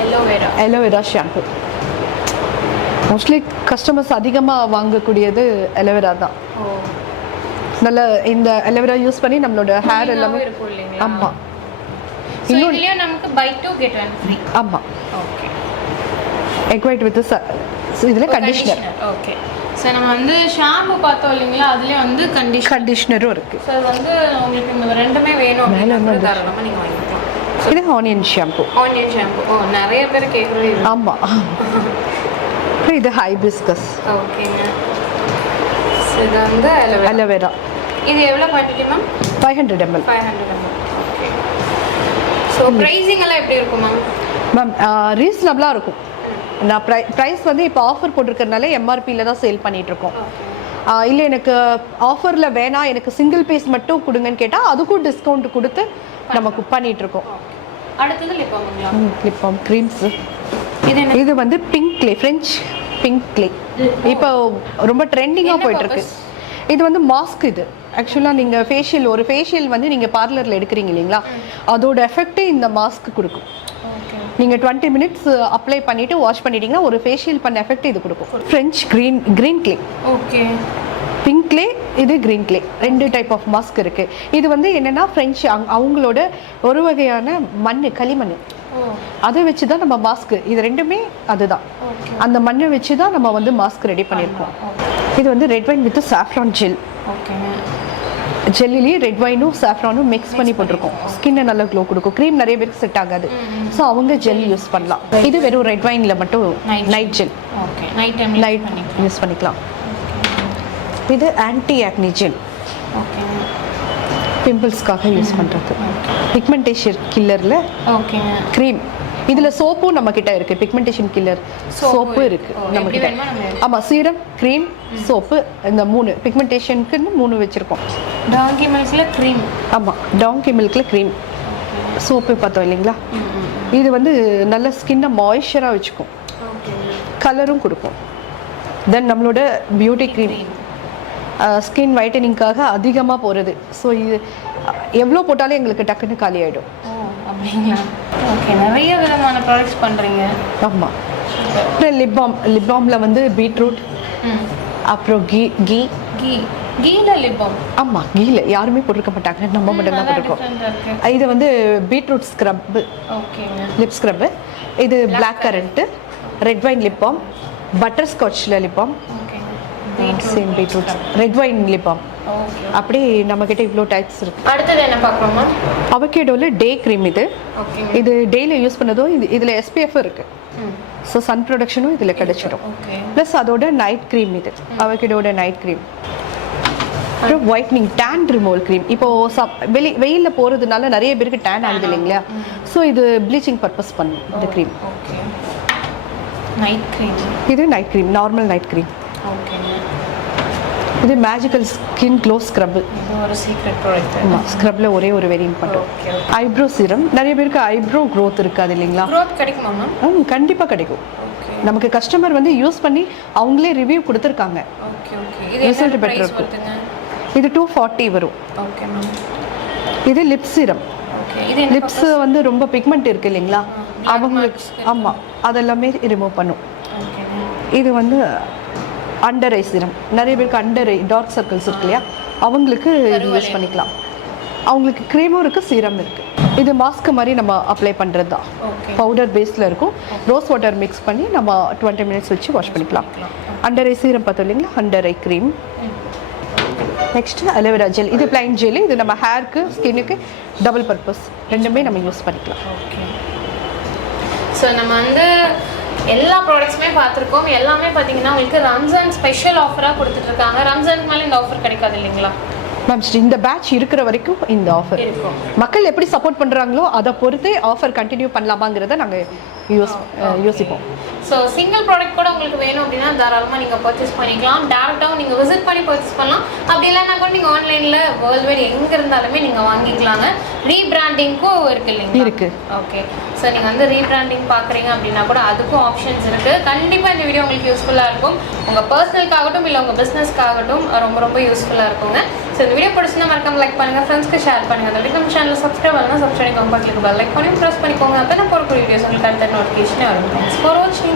aloe vera aloe vera shampoo mostly customers அதிகமாக வாங்கக்கூடியது அலோவேரா தான். நல்ல இந்த அலோவேரா யூஸ் பண்ணி நம்மளோட ஹேர் எல்லாமே ஆமாம் இதுலயும் நமக்கு buy two get one free ஆமாம் ஓகே எக் ஒயிட் வித் இதில் கண்டிஷனர் ஓகே ஸோ நம்ம வந்து ஷாம்பு பார்த்தோம் இல்லைங்களா? அதுலேயே வந்து கண்டிஷன் கண்டிஷனரும் இருக்குது ஸோ வந்து உங்களுக்கு இந்த ரெண்டுமே வேணும் மேல அப்படின்னா வந்து- தாராளமாக நீங்கள் வாங்கிக்கலாம். இது ஆனியன் ஷாம்பு ஆனியன் ஷாம்பு ஓ நிறைய பேர் கேட்குறது ஆமாம் இது ஹைபிஸ்கஸ் ஓகேங்க. இது வந்து அலோவேரா இது எவ்வளோ quantity ma'am five hundred ml five hundred ml so pricing எல்லாம் எப்படி இருக்கும் மேம் மேம் ரீசனபிளாக இருக்கும். நான் ப்ரை ப்ரைஸ் வந்து இப்போ ஆஃபர் போட்டிருக்கறனால எம்ஆர்பியில் தான் சேல் பண்ணிகிட்ருக்கோம் இல்லை எனக்கு ஆஃபரில் வேணாம் எனக்கு சிங்கிள் பீஸ் மட்டும் கொடுங்கன்னு கேட்டால் அதுக்கும் டிஸ்கவுண்ட் கொடுத்து நம்ம குக் பண்ணிகிட்ருக்கோம் அடுத்தது லிப்பாங்களா லிப்பாம் க்ரீம்ஸு இது இது வந்து pink clay French pink clay இப்போ ரொம்ப ட்ரெண்டிங்காக போயிட்டுருக்கு. இது வந்து மாஸ்க் இது. ஆக்சுவலாக நீங்கள் ஃபேஷியல் ஒரு ஃபேஷியல் வந்து நீங்கள் பார்லரில் எடுக்கிறீங்க இல்லைங்களா? அதோட எஃபெக்ட்டு இந்த மாஸ்க் கொடுக்கும். நீங்கள் டுவெண்ட்டி மினிட்ஸ் அப்ளை பண்ணிவிட்டு வாஷ் பண்ணிட்டீங்கன்னா ஒரு ஃபேஷியல் பண்ண எஃபெக்ட் இது கொடுக்கும். French green green clay okay. Pink clay இது க்ரீன் க்ளே ரெண்டு டைப் ஆஃப் மாஸ்க் இருக்குது இது வந்து என்னென்னா ஃப்ரெஞ்ச் அவங்களோட ஒரு வகையான மண் களிமண் அதை வச்சு தான் நம்ம மாஸ்க் இது ரெண்டுமே அதுதான். அந்த மண்ணை வச்சு தான் நம்ம வந்து மாஸ்க் ரெடி பண்ணியிருக்கோம். இது வந்து red wine with saffron gel ஜெல்லிலேயே red வைனும் சாஃப்ரானும் மிக்ஸ் பண்ணி போட்டிருக்கோம். ஸ்கின்னை நல்லா க்ளோ கொடுக்கும். க்ரீம் நிறைய பேருக்கு செட் ஆகாது. ஸோ அவங்க ஜெல் யூஸ் பண்ணலாம். இது வெறும் ரெட் வைனில் மட்டும் night gel okay. Night use பண்ணிக்கலாம். இது ஆன்டி ஆக்னி ஜெல் பிம்பிள்ஸ்க்காக யூஸ் பண்ணுறது பிக்மெண்டேஷன் கில்லரில் ஓகேங்க க்ரீம் இதில் சோப்பும் நம்ம கிட்ட இருக்கு. பிக்மெண்டேஷன் கில்லர் சோப்பு இருக்கு நம்ம கிட்ட ஆமாம் சீரம் க்ரீம் சோப்பு இந்த மூணு. பிக்மெண்டேஷனுக்குன்னு மூணு வச்சுருக்கோம். டாங்கி மில்க்ல க்ரீம் ஆமாம் டாங்கி மில்கில் க்ரீம் சோப்பு பார்த்தோம் இல்லைங்களா? இது வந்து நல்ல ஸ்கின்னை மாய்ஸ்சராக வச்சுக்கும். கலரும் கொடுக்கும். தென் நம்மளோட பியூட்டி க்ரீம் ஸ்கின் வைட்டனிங்காக அதிகமாக போகிறது ஸோ இது எவ்வளோ போட்டாலும் எங்களுக்கு டக்குன்னு காலி ஆகிடும் அப்படிங்களா? ஓகே நிறைய விதமான ப்ராடக்ட்ஸ் பண்ணுறீங்க ஆமாம் அப்புறம் லிப் பாம் லிப் பாமில் வந்து பீட்ரூட் அப்புறம் கீ கீ. கீ கீல லிப்பம் ஆமாம் கீல. யாருமே போட்டிருக்க மாட்டாங்க. நம்ம மட்டும் தான் போட்டிருக்கோம். இது வந்து பீட்ரூட் ஸ்க்ரப்பு ஓகேங்க லிப் ஸ்க்ரப்பு இது black currant red wine lip balm butter ஸ்காட்சில் lip balm same beetroot red wine lip balm okay அப்படி நம்மக்கிட்ட இவ்வளோ டைப்ஸ் இருக்கு. அடுத்தது என்ன பார்க்குறோம் அவகேடோவில் டே க்ரீம் இது. இது டேயில் யூஸ் பண்ணதும் இது இதில் எஸ்பிஎஃப் இருக்கு. ம். ஸோ சன் ப்ரொடக்ஷனும் இதில் கிடைச்சிடும். ஓகே ப்ளஸ் அதோட நைட் க்ரீம் இது. அவகேடோட நைட் க்ரீம் அப்புறம் ஒயிட்னிங் டேன் ரிமூவல் க்ரீம் இப்போ சப் வெளி வெயிலில் போகிறதுனால நிறைய பேருக்கு டேன் ஆகுது இல்லைங்களா? ஸோ இது ப்ளீச்சிங் பர்பஸ் பண்ணும் இந்த க்ரீம் ஓகே நைட் க்ரீம் இது night cream normal night cream ஓகேங்க இது மேஜிக்கல் ஸ்கின் க்ளோ ஸ்க்ரப் ஒரு சீக்ரெட் ப்ராடக்ட் ஆமாம் ஸ்க்ரப்பில் ஒரே ஒரு வேரியன்ட் பண்ணுறோம் ஐப்ரோ சீரம் நிறைய பேருக்கு ஐப்ரோ க்ரோத் இருக்காது இல்லைங்களா? க்ரோத் கிடைக்குமா மேம் கண்டிப்பாக கிடைக்கும். நமக்கு கஸ்டமர் வந்து யூஸ் பண்ணி அவங்களே ரிவ்யூ கொடுத்துருக்காங்க. Better ப்ரைஸ் இருக்கும். இது டூ ஃபார்ட்டி வரும். இது லிப் சீரம் லிப்ஸ் வந்து ரொம்ப பிக்மெண்ட் இருக்கு இல்லைங்களா? Black அவங்களுக்கு ஆமாம் அதெல்லாமே ரிமூவ் பண்ணும். இது வந்து அண்டர் ஐ சீரம் நிறைய பேருக்கு அண்டர் ஐ டார்க் சர்க்கிள்ஸ் இருக்கு இல்லையா? அவங்களுக்கு இது யூஸ் பண்ணிக்கலாம். அவங்களுக்கு க்ரீமும் இருக்குது சீரம் இருக்குது இது மாஸ்க் மாதிரி நம்ம அப்ளை பண்ணுறது தான் பவுடர் பேஸில் இருக்கும். ரோஸ் வாட்டர் மிக்ஸ் பண்ணி நம்ம டுவெண்ட்டி மினிட்ஸ் வச்சு வாஷ் பண்ணிக்கலாம். அண்டர் ஐ சீரம் பார்த்தோம் இல்லைங்களா? Under eye cream next aloe vera gel இது பிளைன் ஜெல் இது நம்ம ஹேருக்கு ஸ்கின்னுக்கு டபுள் பர்பஸ் ரெண்டுமே நம்ம யூஸ் பண்ணிக்கலாம். ஓகே ஸோ நம்ம வந்து எல்லா ப்ராடக்ட்ஸுமே பார்த்துருக்கோம். எல்லாமே பார்த்தீங்கன்னா உங்களுக்கு ரம்ஜான் ஸ்பெஷல் ஆஃபராக கொடுத்துட்ருக்காங்க. ரம்ஜானுக்கு மேலே இந்த ஆஃபர் கிடைக்காது இல்லைங்களா? மேம் இந்த பேட்ச் இருக்கிற வரைக்கும் இந்த ஆஃபர் மக்கள் எப்படி சப்போர்ட் பண்ணுறாங்களோ அதை பொறுத்தே ஆஃபர் கண்டினியூ பண்ணலாமாங்கிறத நாங்கள் யோஸ் யோசிப்போம். ஸோ சிங்கிள் ப்ராடக்ட் கூட உங்களுக்கு வேணும் அப்படின்னா தாராளமாக நீங்கள் பர்ச்சேஸ் பண்ணிக்கலாம். டேரெக்டாகவும் நீங்கள் விசிட் பண்ணி பர்ச்சேஸ் பண்ணலாம். அப்படி இல்லைன்னா கூட நீங்கள் ஆன்லைனில் வேர்ல்டு வைட் எங்கே இருந்தாலுமே நீங்கள் வாங்கிக்கலாங்க. ரீபிராண்டிங்க்கும் இருக்கு இல்லைங்களா? இருக்கு. ஓகே ஸோ நீங்கள் வந்து ரீபிராண்டிங் பார்க்குறீங்க அப்படின்னா கூட அதுக்கும் ஆப்ஷன்ஸ் இருக்குது கண்டிப்பாக இந்த வீடியோ உங்களுக்கு யூஸ்ஃபுல்லாக இருக்கும். உங்கள் பர்சனலுக்காகட்டும் இல்லை உங்கள் பிஸ்னஸ்க்காகட்டும் ரொம்ப ரொம்ப யூஸ்ஃபுல்லாக இருக்குங்க. ஸோ இந்த வீடியோ பிடிச்சிருந்தா மறக்காம லைக் பண்ணுங்கள் ஃப்ரெண்ட்ஸ்க்கு ஷேர் பண்ணுங்கள் அந்த நம்ம சேனல் சப்ஸ்கிரைப் பண்ணலாம் சப்ஸ்கிரைப் கம்பெனிக்கு பெல் லைக் பண்ணி ப்ரெஸ் பண்ணிக்கோங்க. அப்போ நான் போடக்கூடிய வீடியோஸ் உங்களுக்கு அடுத்த நோட்டிஃபிகேஷனே வரும். தேங்க்ஸ் ஃபார் வாட்சிங்